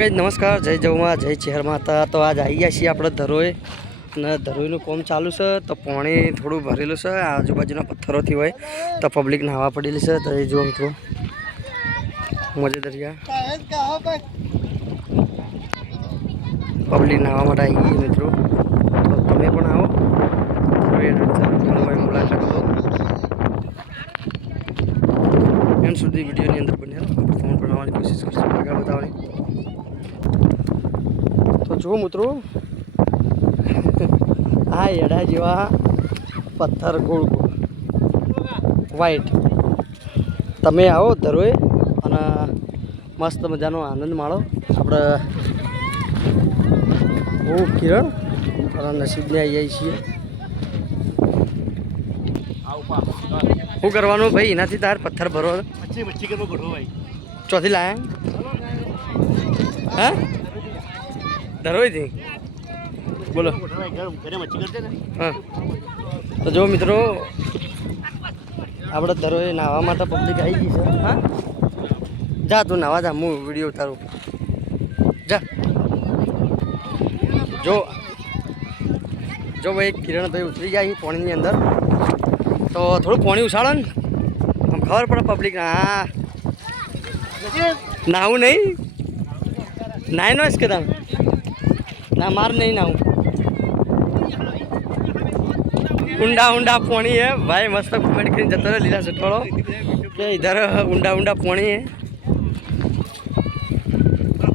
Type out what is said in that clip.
Guys नमस्कार जय जवमा जय चेहर माता। तो आज आई गया छे આપણે ધરોઈ અને ધરોઈનું કામ ચાલુ છે। તો પાણી થોડું ભરેલું છે, આજુબાજુના પથ્થરોથી હોય તો પબ્લિક નાવા પડેલી છે। તો એ જો મિત્રો મજે દરિયા પબ્લિક નાવા માટે આવી ગઈ મિત્રો। તો તમે પણ આવો ધરોઈ મુલાકાત લો। એન્ડ સુધી વિડીયોની અંદર બન્યા ફોન બનાવવાની કોશિશ કરશું, આગળ બતાવવાની। तो जो मित्रों आ एड़ा जेवा पत्थर गोल गोल व्हाइट तमे आओ धरोई अने मस्त मजानो आनंद माणो। આપણે ओ किरण और नसीब ने आई छे। શું કરવાનું ભાઈ એનાથી તાર પથ્થર ભરો મચ્છી કરવો ગઢો ભાઈ ચોથી લાયા હા ધરોઈ थी बोलो हाँ। तो जो मित्रों આપણે ધરોઈ નાવા માટે પબ્લિક આવી ગઈ છે। હા જા તું નાવા જા, હું વિડીયો ઉતારું જા। જો જો ભાઈ કિરણભાઈ ઉતરી જાય પાણીની અંદર તો થોડું પાણી ઉછાળો ને આમ ખબર પડે પબ્લિક। હા નાવું નહીં નાય નો કે તમે ना मार नहीं ना ऊंडा ऊंडा पानी है भाई। मस्त कमेंट कर जता लीला सटवाड़ो इधर ऊंडा ऊंडा पानी है।